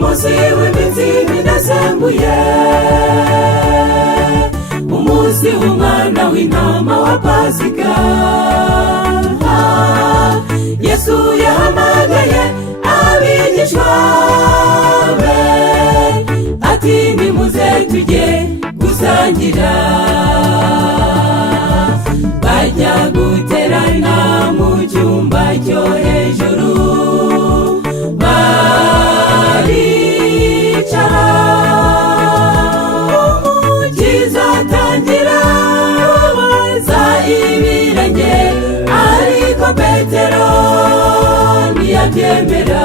umunsi w'iminsi idasembuye, umunsi w'umwana w'intama wa Pasika. Yesu yahamagaye abigishwa be ati nimuze tujye gusangira. Bajya guterana mu cyumba cyo hejuru, baricara. Umukiza atangira baza ibirenge, ariko Petero ntiyabyemera.